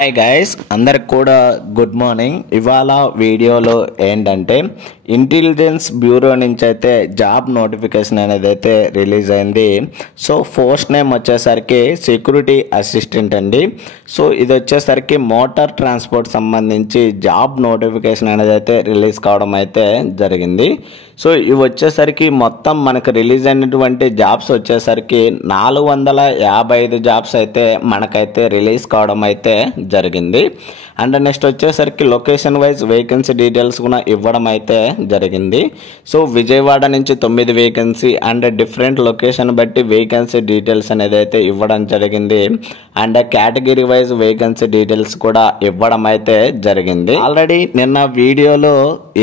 Hi guys, అందరికి కూడా good morning. ఇవాళ వీడియోలో ఏంటంటే ఇంటెలిజెన్స్ బ్యూరో నుంచి అయితే జాబ్ నోటిఫికేషన్ అనేది అయితే రిలీజ్ అయింది. సో పోస్ట్ నేమ్ వచ్చేసరికి సెక్యూరిటీ అసిస్టెంట్ అండి. సో ఇది వచ్చేసరికి మోటార్ ట్రాన్స్పోర్ట్ సంబంధించి జాబ్ నోటిఫికేషన్ అనేది అయితే రిలీజ్ కావడం అయితే జరిగింది. సో ఇవి వచ్చేసరికి మొత్తం మనకు రిలీజ్ అయినటువంటి జాబ్స్ వచ్చేసరికి 455 జాబ్స్ అయితే మనకైతే రిలీజ్ కావడం అయితే జరిగింది. అండ్ నెక్స్ట్ వచ్చేసరికి లొకేషన్ వైజ్ వేకెన్సీ డీటెయిల్స్ కూడా ఇవ్వడం అయితే జరిగింది. సో విజయవాడ నుంచి 9 వేకెన్సీ అండ్ డిఫరెంట్ లొకేషన్ బట్టి వేకెన్సీ డీటెయిల్స్ అనేది అయితే ఇవ్వడం జరిగింది. And category wise vacancy details కూడా ఇవ్వడం అయితే జరిగింది. ఆల్రెడీ నిన్న వీడియోలో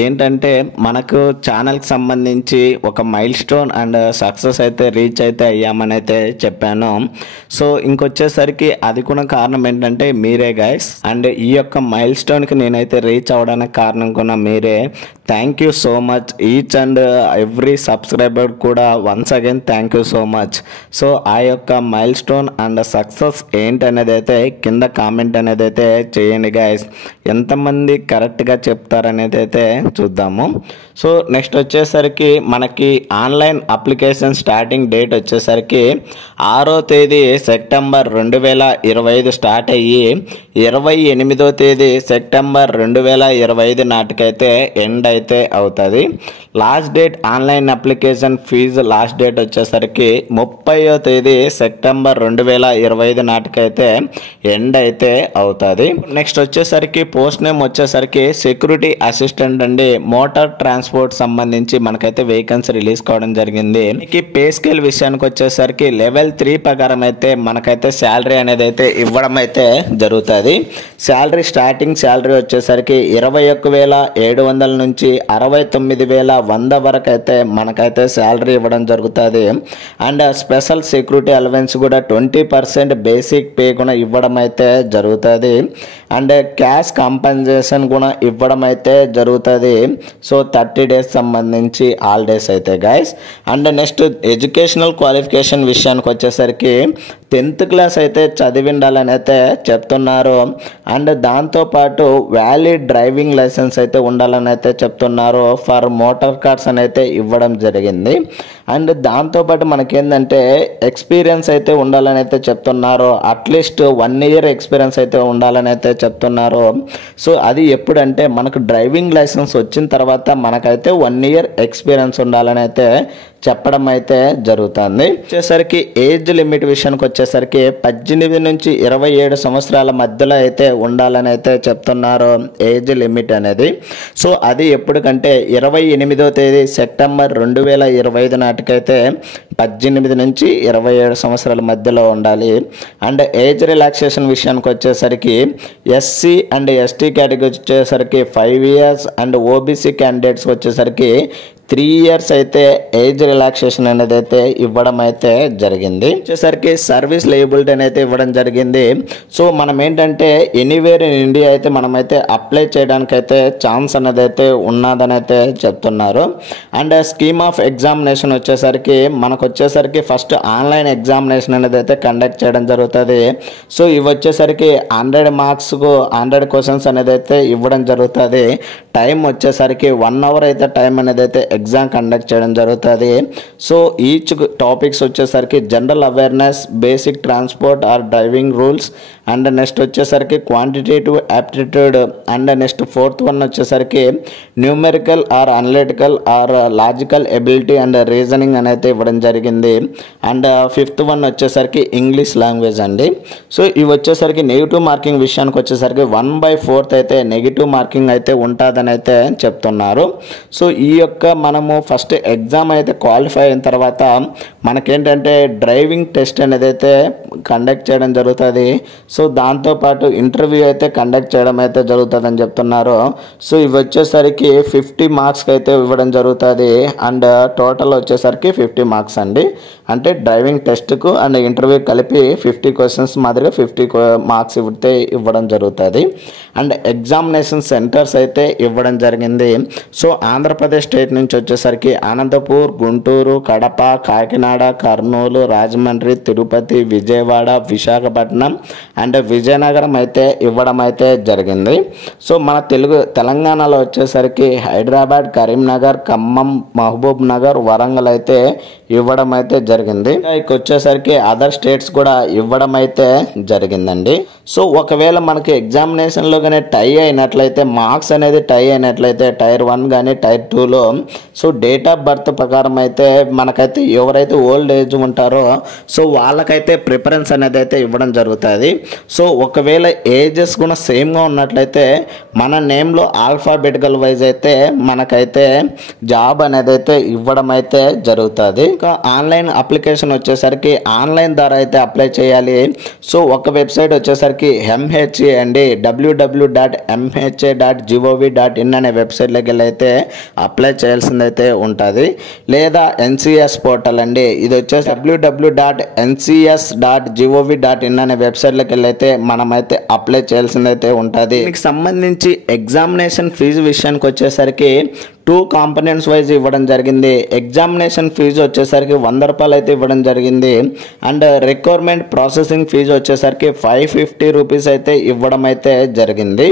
ఏంటంటే మనకు ఛానల్కి సంబంధించి ఒక మైల్ స్టోన్ అండ్ సక్సెస్ అయితే రీచ్ అయితే అయ్యామని అయితే చెప్పాను. సో ఇంకొచ్చేసరికి అది కూడా కారణం ఏంటంటే మీరే గైస్. అండ్ ఈ యొక్క మైల్ స్టోన్కి నేనైతే రీచ్ అవ్వడానికి కారణం కూడా మీరే. Thank you so much each and every subscriber కూడా once again thank you so much. So ఆ యొక్క మైల్ స్టోన్ అండ్ సక్సెస్ ఏంటనేది అయితే కింద కామెంట్ అనేది అయితే చేయండి గైస్. ఎంతమంది కరెక్ట్గా చెప్తారనేది అయితే చూద్దాము. సో నెక్స్ట్ వచ్చేసరికి మనకి ఆన్లైన్ అప్లికేషన్ స్టార్టింగ్ డేట్ వచ్చేసరికి 6వ తేదీ సెప్టెంబర్ 2025 స్టార్ట్ అయ్యి 28వ తేదీ సెప్టెంబర్ 2025 నాటికైతే ఎండ్ అయితే అవుతుంది. Last date online application fee last date వచ్చేసరికి 30వ తేదీ సెప్టెంబర్ 2025 నాటికైతే ఎండ్ అయితే అవుతుంది. నెక్స్ట్ వచ్చేసరికి పోస్ట్ నేమ్ వచ్చేసరికి సెక్యూరిటీ అసిస్టెంట్ అండి. మోటార్ ట్రాన్స్పోర్ట్ సంబంధించి మనకైతే వేకెన్సీ రిలీజ్ కావడం జరిగింది. పే స్కేల్ విషయానికి వచ్చేసరికి లెవెల్ 3 ప్రకారం అయితే మనకైతే శాలరీ అనేది అయితే ఇవ్వడం అయితే జరుగుతుంది. శాలరీ స్టార్టింగ్ శాలరీ వచ్చేసరికి 21,700 నుంచి 69,100 వరకు అయితే మనకైతే శాలరీ ఇవ్వడం జరుగుతుంది. అండ్ స్పెషల్ సెక్యూరిటీ అలవెన్స్ కూడా 20% బేసిక్ పే కూడా ఇవ్వడం అయితే జరుగుతుంది. అండ్ క్యాష్ కాంపెన్సేషన్ కూడా ఇవ్వడం అయితే జరుగుతుంది. సో 30 డేస్ సంబంధించి హాలిడేస్ అయితే guys. And next educational qualification విషయానికి వచ్చేసరికి 10th క్లాస్ అయితే చదివి ఉండాలని అయితే చెప్తున్నారు. అండ్ దాంతోపాటు వ్యాలిడ్ డ్రైవింగ్ లైసెన్స్ అయితే ఉండాలని అయితే చెప్తున్నారు. ఫర్ మోటార్ కార్స్ అని అయితే ఇవ్వడం జరిగింది. అండ్ దాంతోపాటు మనకేంటంటే ఎక్స్పీరియన్స్ అయితే ఉండాలని అయితే చెప్తున్నారు. అట్లీస్ట్ 1 year ఎక్స్పీరియన్స్ అయితే ఉండాలని అయితే చెప్తున్నారు. సో అది ఎప్పుడంటే మనకు డ్రైవింగ్ లైసెన్స్ వచ్చిన తర్వాత మనకైతే 1 year ఎక్స్పీరియన్స్ ఉండాలని అయితే చెప్పడం అయితే జరుగుతుంది. వచ్చేసరికి ఏజ్ లిమిట్ విషయానికి వచ్చేసరికి 18 నుంచి 27 సంవత్సరాల మధ్యలో అయితే ఉండాలని అయితే చెప్తున్నారు ఏజ్ లిమిట్ అనేది. సో అది ఎప్పటికంటే 28వ తేదీ సెప్టెంబర్ 2025 నాటికైతే 18 నుంచి 27 సంవత్సరాల మధ్యలో ఉండాలి. అండ్ ఏజ్ రిలాక్సేషన్ విషయానికి వచ్చేసరికి ఎస్సీ అండ్ ఎస్టీ కేటగిరీ వచ్చేసరికి 5 years అండ్ ఓబీసీ క్యాండిడేట్స్ వచ్చేసరికి 3 years అయితే ఏజ్ రిలాక్సేషన్ అనేది అయితే ఇవ్వడం అయితే జరిగింది. వచ్చేసరికి సర్వీస్ లేబిలిటీ అనేది ఇవ్వడం జరిగింది. సో మనం ఏంటంటే ఎనీవేర్ ఇన్ ఇండియా అయితే మనమైతే అప్లై చేయడానికి అయితే ఛాన్స్ అనేది అయితే ఉన్నదని అయితే చెప్తున్నారు. అండ్ స్కీమ్ ఆఫ్ ఎగ్జామినేషన్ వచ్చేసరికి మనకు వచ్చేసరికి ఫస్ట్ ఆన్లైన్ ఎగ్జామినేషన్ అనేది అయితే కండక్ట్ చేయడం జరుగుతుంది. సో ఇవి వచ్చేసరికి 100 మార్క్స్కు 100 క్వశ్చన్స్ అనేది అయితే ఇవ్వడం జరుగుతుంది. టైం వచ్చేసరికి 1 hour అయితే టైం అనేది అయితే ఎగ్జామ్ కండక్ట్ చేయడం జరుగుతుంది. సో ఈచ్ టాపిక్స్ వచ్చేసరికి general awareness, basic transport or driving rules, and next వచ్చేసరికి quantitative aptitude, and next 4th one వచ్చేసరికి numerical or analytical or logical ability and reasoning అనేది ఇవ్వడం జరిగింది. అండ్ 5th వన్ వచ్చేసరికి English language అండి. So ఇవి వచ్చేసరికి నెగిటివ్ మార్కింగ్ విషయానికి వచ్చేసరికి 1/4 అయితే నెగిటివ్ మార్కింగ్ అయితే ఉంటుందని అయితే చెప్తున్నారు. సో ఈ యొక్క మనము ఫస్ట్ ఎగ్జామ్ అయితే క్వాలిఫై అయిన తర్వాత మనకేంటంటే డ్రైవింగ్ టెస్ట్ అనేది అయితే కండక్ట్ చేయడం జరుగుతుంది. సో దాంతోపాటు ఇంటర్వ్యూ అయితే కండక్ట్ చేయడం అయితే జరుగుతుంది అని చెప్తున్నారు. సో ఇవి వచ్చేసరికి 50 మార్క్స్కి అయితే ఇవ్వడం జరుగుతుంది. అండ్ టోటల్ వచ్చేసరికి 50 మార్క్స్ అండి. అంటే డ్రైవింగ్ టెస్ట్కు అండ్ ఇంటర్వ్యూ కలిపి 50 క్వశ్చన్స్ మాదిరిగా 50 మార్క్స్ ఇవ్వడం జరుగుతుంది. అండ్ ఎగ్జామినేషన్ సెంటర్స్ అయితే ఇవ్వడం జరిగింది. సో ఆంధ్రప్రదేశ్ స్టేట్ నుంచి వచ్చేసరికి అనంతపూర్, గుంటూరు, కడప, కాకినాడ, కర్నూలు, రాజమండ్రి, తిరుపతి, విజయవాడ, విశాఖపట్నం అండ్ విజయనగరం అయితే ఇవ్వడం అయితే జరిగింది. సో మన తెలంగాణలో వచ్చేసరికి హైదరాబాద్, కరీంనగర్, ఖమ్మం, మహబూబ్ నగర్, వరంగల్ అయితే ఇవ్వడం అయితే జరిగింది. ఇక వచ్చేసరికి అదర్ స్టేట్స్ కూడా ఇవ్వడం అయితే జరిగిందండి. సో ఒకవేళ మనకి ఎగ్జామినేషన్లో కానీ టై అయినట్లయితే, మార్క్స్ అనేది టై అయినట్లయితే టైర్ 1 కానీ టైర్ 2లో సో డేట్ ఆఫ్ బర్త్ ప్రకారం అయితే మనకైతే ఎవరైతే ఓల్డ్ ఏజ్ ఉంటారో సో వాళ్ళకైతే ప్రిఫరెన్స్ అనేది అయితే ఇవ్వడం జరుగుతుంది. సో ఒకవేళ ఏజెస్ కూడా సేమ్గా ఉన్నట్లయితే మన నేమ్లో ఆల్ఫాబెటికల్ వైజ్ అయితే మనకైతే జాబ్ అనేది అయితే ఇవ్వడం అయితే జరుగుతుంది. ఇంకా ఆన్లైన్ అప్లికేషన్ వచ్చేసరికి ఆన్లైన్ ద్వారా అయితే అప్లై చేయాలి. సో ఒక వెబ్సైట్ వచ్చేసరికి MHA అండి, www.mha.gov.in అనే వెబ్సైట్లోకి వెళ్ళి అయితే అప్లై చేయాల్సిందైతే ఉంటుంది. లేదా NCS పోర్టల్ అండి, ఇది వచ్చేసి www.ncs.gov.in అనే వెబ్సైట్లోకి వెళ్ళి అయితే మనమైతే అప్లై చేయాల్సిందైతే ఉంటుంది. దీనికి సంబంధించి ఎగ్జామినేషన్ ఫీజు విషయానికి వచ్చేసరికి 2 కాంపోనెంట్స్ వైజ్ ఇవ్వడం జరిగింది. ఎగ్జామినేషన్ ఫీజు వచ్చేసరికి 100 రూపాయలు అయితే ఇవ్వడం జరిగింది. అండ్ రిక్వైర్మెంట్ ప్రాసెసింగ్ ఫీజు వచ్చేసరికి 550 రూపీస్ అయితే ఇవ్వడం అయితే జరిగింది.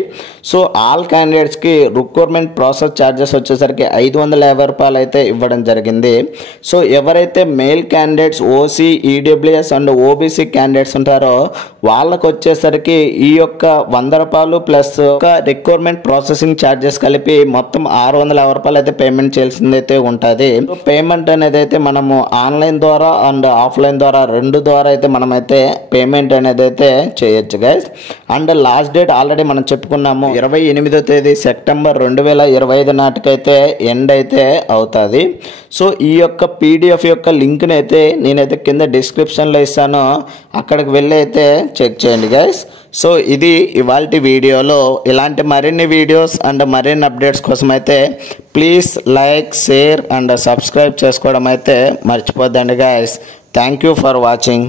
సో ఆల్ క్యాండిడేట్స్కి రిక్వైర్మెంట్ ప్రాసెస్ ఛార్జెస్ వచ్చేసరికి 550 రూపాయలు అయితే ఇవ్వడం జరిగింది. సో ఎవరైతే male candidates OC, EWS and OBC candidates ఉంటారో వాళ్ళకు వచ్చేసరికి ఈ యొక్క 100 రూపాయలు ప్లస్ ఒక రిక్వైర్మెంట్ ప్రాసెసింగ్ ఛార్జెస్ కలిపి మొత్తం 650 రూపాయలు అయితే పేమెంట్ చేయాల్సిందైతే ఉంటుంది. పేమెంట్ అనేది అయితే మనము ఆన్లైన్ ద్వారా అండ్ ఆఫ్లైన్ ద్వారా 2 ద్వారా అయితే మనమైతే పేమెంట్ అనేది అయితే చేయొచ్చు guys. And last date already మనం చెప్పుకున్నాము, 28వ తేదీ సెప్టెంబర్ 2025 నాటికైతే ఎండ్ అయితే అవుతుంది. సో ఈ యొక్క PDF యొక్క లింక్ని అయితే నేనైతే కింద డిస్క్రిప్షన్లో ఇస్తాను, అక్కడికి వెళ్ళి అయితే చెక్ చేయండి గైస్. సో ఇది ఇవాల్టి వీడియోలో. ఇలాంటి మరిన్ని వీడియోస్ అండ్ మరిన్ని అప్డేట్స్ కోసం అయితే please like, share and subscribe చేసుకోవడం అయితే మర్చిపోద్దండి guys. Thank you for watching.